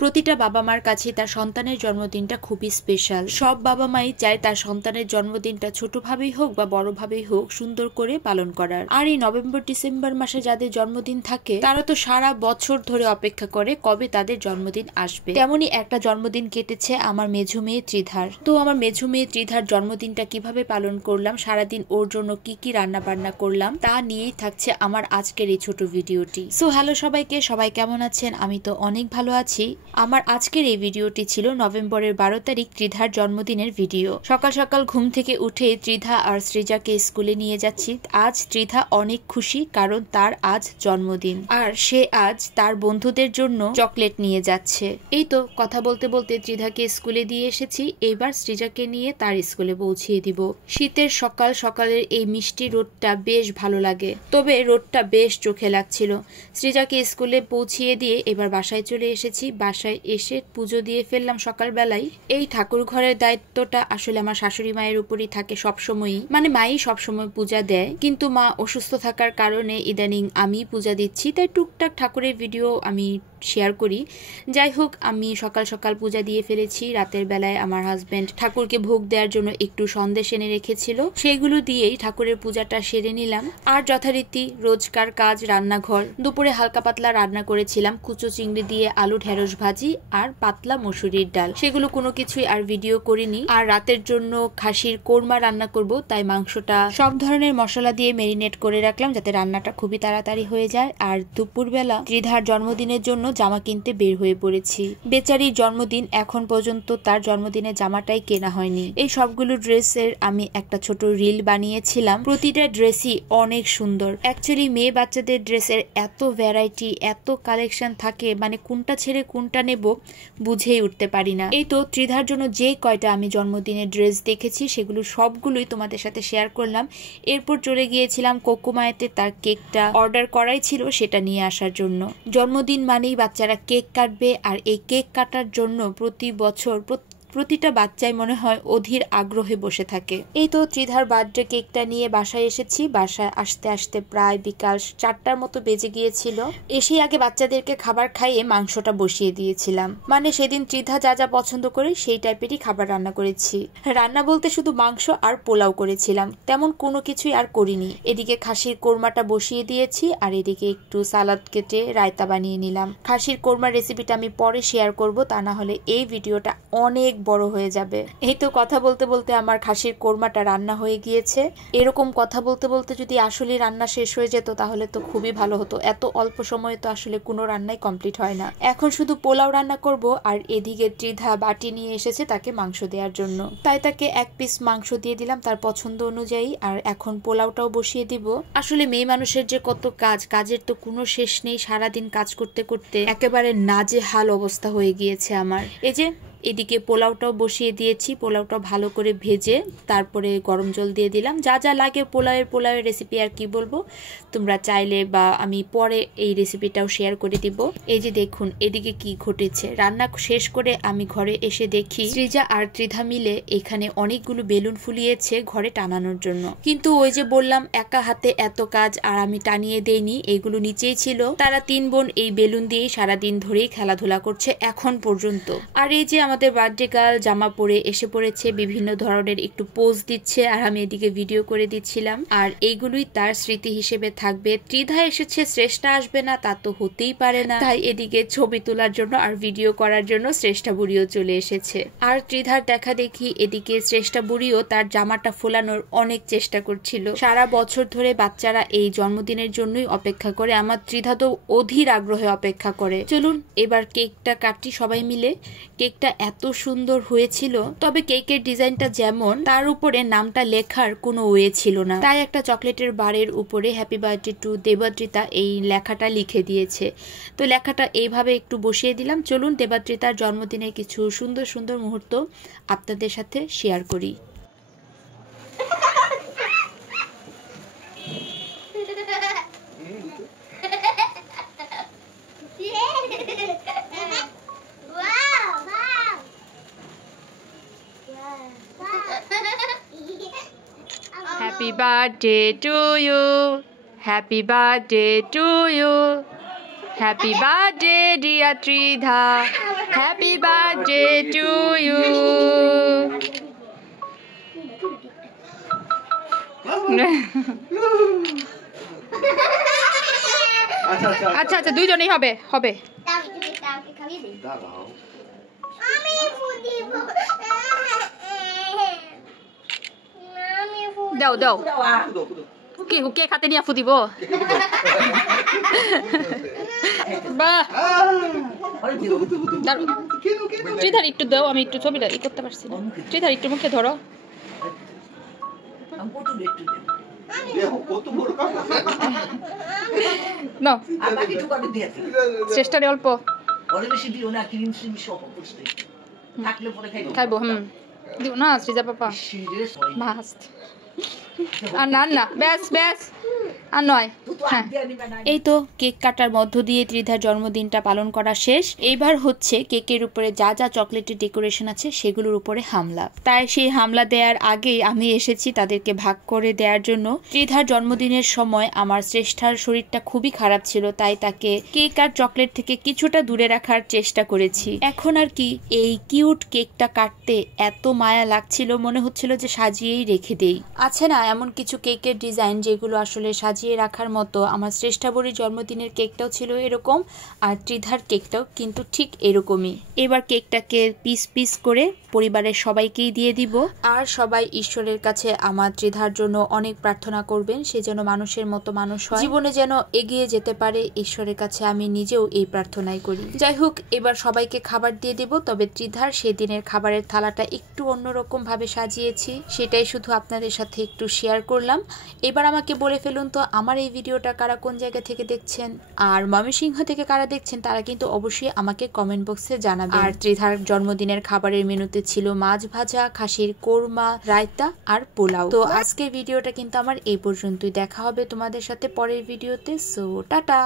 প্রতিটা বাবা মার কাছে তার সন্তানের জন্মদিনটা খুবই স্পেশাল। সব বাবা মাই চায় তার সন্তানের জন্মদিনটা ছোটভাবেই হোক বা বড়ভাবেই হোক সুন্দর করে পালন করার। আর এই নভেম্বর ডিসেম্বর মাসে যাদের জন্মদিন থাকে তারা তো সারা বছর ধরে অপেক্ষা করে কবে তাদের জন্মদিন আসবে। তেমনই একটা জন্মদিন কেটেছে আমার মেঝো মেয়ে ত্রিধার। তো আমার মেঝো মেয়ে ত্রিধার জন্মদিনটা কিভাবে পালন করলাম, সারাদিন ওর জন্য কি কি রান্না বান্না করলাম তা নিয়েই থাকছে আমার আজকের এই ছোট ভিডিওটি। সো হ্যালো সবাইকে, সবাই কেমন আছেন? আমি তো অনেক ভালো আছি। আমার আজকের এই ভিডিওটি ছিল নভেম্বরের 12 তারিখ ত্রিধার জন্মদিনের ভিডিও। সকাল সকাল ঘুম থেকে উঠে ত্রিধা আর সৃজাকে স্কুলে নিয়ে যাচ্ছি। আজ ত্রিধা অনেক খুশি, কারণ তার আজ জন্মদিন আর সে আজ তার বন্ধুদের জন্য চকলেট নিয়ে যাচ্ছে। এই তো কথা বলতে বলতে ত্রিধাকে স্কুলে দিয়ে এসেছি। এবার সৃজাকে নিয়ে তার স্কুলে পৌঁছিয়ে দিব। শীতের সকাল সকালের এই মিষ্টি রোদটা বেশ ভালো লাগে, তবে রোদটা বেশ চোখে লাগছিল। সৃজাকে স্কুলে পৌঁছিয়ে দিয়ে এবার বাসায় চলে এসেছি। বাসায় এসে পুজো দিয়ে ফেললাম সকালবেলায়। এই ঠাকুর ঘরের দায়িত্বটা আসলে আমার শাশুড়ি মায়ের উপরই থাকে সবসময়ই, মানে মাই সবসময় পূজা দেয়, কিন্তু মা অসুস্থ থাকার কারণে ইদানিং আমি পূজা দিচ্ছি, তাই টুকটাক ঠাকুরের ভিডিও আমি শেয়ার করি। যাই হোক, আমি সকাল সকাল পূজা দিয়ে ফেলেছি। রাতের বেলায় আমার হাজবেন্ড ঠাকুরকে ভোগ দেওয়ার জন্য একটু সন্দেশ এনে রেখেছিল, সেগুলো দিয়েই ঠাকুরের পূজাটা সেরে নিলাম। আর যথারীতি রোজকার কাজ রান্নাঘর। দুপুরে হালকা পাতলা রান্না করেছিলাম, কুচো চিংড়ি দিয়ে আলু ঢেঁড়স ভাজি আর পাতলা মসুরির ডাল। সেগুলো কোনো কিছুই আর ভিডিও করিনি। আর রাতের জন্য খাসির কোরমা রান্না করব, তাই মাংসটা সব ধরনের মশলা দিয়ে মেরিনেট করে রাখলাম যাতে রান্নাটা খুবই তাড়াতাড়ি হয়ে যায়। আর দুপুরবেলা ত্রিধার জন্মদিনের জন্য জামা কিনতে বের হয়ে পড়েছি। বেচারির জন্মদিন, এখন পর্যন্ত তার জন্মদিনের জামাটাই কেনা হয়নি। এই সবগুলো ড্রেসের আমি একটা ছোট রিল বানিয়েছিলাম। প্রতিটা ড্রেসই অনেক সুন্দর। অ্যাকচুয়ালি মেয়ে বাচ্চাদের ড্রেসের এত ভ্যারাইটি, এত কালেকশন থাকে, মানে কোনটা ছেড়ে কোনটা নেব বুঝেই উঠতে পারি না। এই তো ত্রিধার জন্য যে কয়টা আমি জন্মদিনের ড্রেস দেখেছি সেগুলো সবগুলোই তোমাদের সাথে শেয়ার করলাম। এরপর চলে গিয়েছিলাম কোকোমায়াতে, তার কেকটা অর্ডার করাই ছিল সেটা নিয়ে আসার জন্য। জন্মদিন মানেই বাচ্চারা কেক কাটবে, আর এই কেক কাটার জন্য প্রতি বছর প্রতিটা বাচ্চাই মনে হয় অধীর আগ্রহে বসে থাকে। এই তো ত্রিধার বার্থডে কেকটা নিয়ে বাসায় এসেছি। বাসায় আসতে আসতে প্রায় বিকাল 4টার মতো বেজে গিয়েছিল। এসে আগে বাচ্চাদেরকে খাবার খাইয়ে মাংসটা বসিয়ে দিয়েছিলাম। মানে সেদিন ত্রিধা যা যা পছন্দ করে সেই টাইপেরই খাবার রান্না করেছি। রান্না বলতে শুধু মাংস আর পোলাও করেছিলাম, তেমন কোনো কিছুই আর করিনি। এদিকে খাসির কোরমাটা বসিয়ে দিয়েছি, আর এদিকে একটু সালাদ কেটে রায়তা বানিয়ে নিলাম। খাসির কোরমার রেসিপিটা আমি পরে শেয়ার করব, তা না হলে এই ভিডিওটা অনেক বড় হয়ে যাবে। এই তো কথা বলতে বলতে আমার খাসির কোরমাটা রান্না হয়ে গিয়েছে। এরকম কথা বলতে বলতে যদি আসলে রান্না শেষ হয়ে যেত তাহলে তো খুবই ভালো হতো। এত অল্প সময়ে তো আসলে কোনো রান্নাই কমপ্লিট হয় না। এখন শুধু পোলাও রান্না করব। আর এদিকে ত্রিধা বাটি নিয়ে এসেছে তাকে মাংস দেওয়ার জন্য, তাই তাকে 1 পিস মাংস দিয়ে দিলাম তার পছন্দ অনুযায়ী। আর এখন পোলাওটাও বসিয়ে দিব। আসলে মেয়ে মানুষের যে কত কাজ, কাজের তো কোনো শেষ নেই। সারাদিন কাজ করতে করতে একেবারে নাজেহাল অবস্থা হয়ে গিয়েছে আমার। এই যে এদিকে পোলাওটাও বসিয়ে দিয়েছি। পোলাওটা ভালো করে ভেজে তারপরে গরম জল দিয়ে দিলাম। যা যা লাগে পোলাওয়ের রেসিপি আর কি বলবো, তোমরা চাইলে বা আমি পরে এই রেসিপিটাও শেয়ার করে দিব। এই যে দেখুন এদিকে কি ঘটেছে। রান্না শেষ করে আমি ঘরে এসে দেখি সৃজা আর ত্রিধা মিলে এখানে অনেকগুলো বেলুন ফুলিয়েছে ঘরে টানানোর জন্য। কিন্তু ওই যে বললাম একা হাতে এত কাজ, আর আমি টানিয়ে দেইনি, এগুলো নিচেই ছিল। তারা 3 বোন এই বেলুন দিয়েই সারাদিন ধরেই খেলাধুলা করছে এখন পর্যন্ত। আর এই যে আমাদের বার্থডে গার্ল জামা পরে এসে পড়েছে, বিভিন্ন ধরনের একটু পোজ দিচ্ছে, আর আমি এদিকে ভিডিও করে দিচ্ছিলাম। আর এইগুলোই তার স্মৃতি হিসেবে থাকবে। ত্রিধা এসেছে, শ্রেষ্ঠা আসবে না তা তো হতেই পারে না, তাই এদিকে ছবি তোলার জন্য আর ভিডিও করার জন্য শ্রেষ্ঠা বুড়িও চলে এসেছে। আর ত্রিধার দেখা দেখি এদিকে শ্রেষ্ঠা বুড়িও তার জামাটা ফোলানোর অনেক চেষ্টা করছিল। সারা বছর ধরে বাচ্চারা এই জন্মদিনের জন্যই অপেক্ষা করে, আমার ত্রিধা তো অধীর আগ্রহে অপেক্ষা করে। চলুন এবার কেকটা কাটি সবাই মিলে। কেকটা এত সুন্দর হয়েছিল, তবে কেকের ডিজাইনটা যেমন তার উপরে নামটা লেখার কোনো ওয়ে ছিল না, তাই একটা চকলেটের বারের উপরে হ্যাপি বার্থডে টু দেবাদ্রিতা এই লেখাটা লিখে দিয়েছে। তো লেখাটা এইভাবে একটু বসিয়ে দিলাম। চলুন দেবাদ্রিতার জন্মদিনের কিছু সুন্দর সুন্দর মুহূর্ত আপনাদের সাথে শেয়ার করি। Happy birthday to you. Happy birthday to you. Happy birthday, dear Tridha. Happy birthday to you. আচ্ছা আচ্ছা দুইজনেই হবে হবে দাও দাও কে কে খাতে নিয়ে ফুদিব বাহ ত্রিধার একটু দাও আমি একটু ছবিটা ই করতে পারছি না ত্রিধার একটু মুখে ধরো চেষ্টারে অল্প খাইবো দিও না শ্রীজা পাপা মাস্ট আর না না ব্যাস ব্যাস আর নয় হ্যাঁ এই তো কেক কাটার মধ্য দিয়ে ত্রিধার জন্মদিনটা পালন করা শেষ এইবার হচ্ছে কেকের উপরে যা যা চকলেটের ডেকোরেশন আছে সেগুলোর উপরে হামলা তাই সেই হামলা দেওয়ার আগে আমি এসেছি তাদেরকে ভাগ করে দেওয়ার জন্য ত্রিধার জন্মদিনের সময় আমার শ্রেষ্ঠার শরীরটা খুবই খারাপ ছিল তাই তাকে কেক আর চকলেট থেকে কিছুটা দূরে রাখার চেষ্টা করেছি এখন আর কি এই কিউট কেকটা কাটতে এত মায়া লাগছিল মনে হচ্ছিল যে সাজিয়েই রেখে দেই আছে না এমন কিছু কেকের ডিজাইন যেগুলো আসলে সাজিয়ে রাখার মতো আমার শ্রেষ্ঠা বড়ির জন্মদিনের কেকটাও ছিল এরকম আর ত্রিধার কেকটাও কিন্তু ঠিক এরকমই এবার কেকটাকে পিস পিস করে পরিবারের সবাইকেই দিয়ে দিব আর সবাই ঈশ্বরের কাছে আমার ত্রিধার জন্য অনেক প্রার্থনা করবেন সে যেন মানুষের মতো মানুষ হয় জীবনে যেন এগিয়ে যেতে পারে ঈশ্বরের কাছে আমি নিজেও এই প্রার্থনাই করি যাই হোক এবার সবাইকে খাবার দিয়ে দেব তবে ত্রিধার সেদিনের খাবারের থালাটা একটু অন্যরকম ভাবে সাজিয়েছি সেটাই শুধু আপনাদের সাথে একটু শেয়ার করলাম এবার আমাকে বলে ফেলুন তো আমার এই ভিডিওটা কারা কোন জায়গা থেকে দেখছেন আর ময়মনসিংহ থেকে কারা দেখছেন তারা কিন্তু অবশ্যই আমাকে কমেন্ট বক্সে জানাবেন আর ত্রিধার জন্মদিনের খাবারের মেনুতে ছিল মাছ ভাজা খাসির কোরমা রায়তা আর পোলাও তো আজকের ভিডিওটা কিন্তু আমার এই পর্যন্তই দেখা হবে তোমাদের সাথে পরের ভিডিওতে সো টাটা।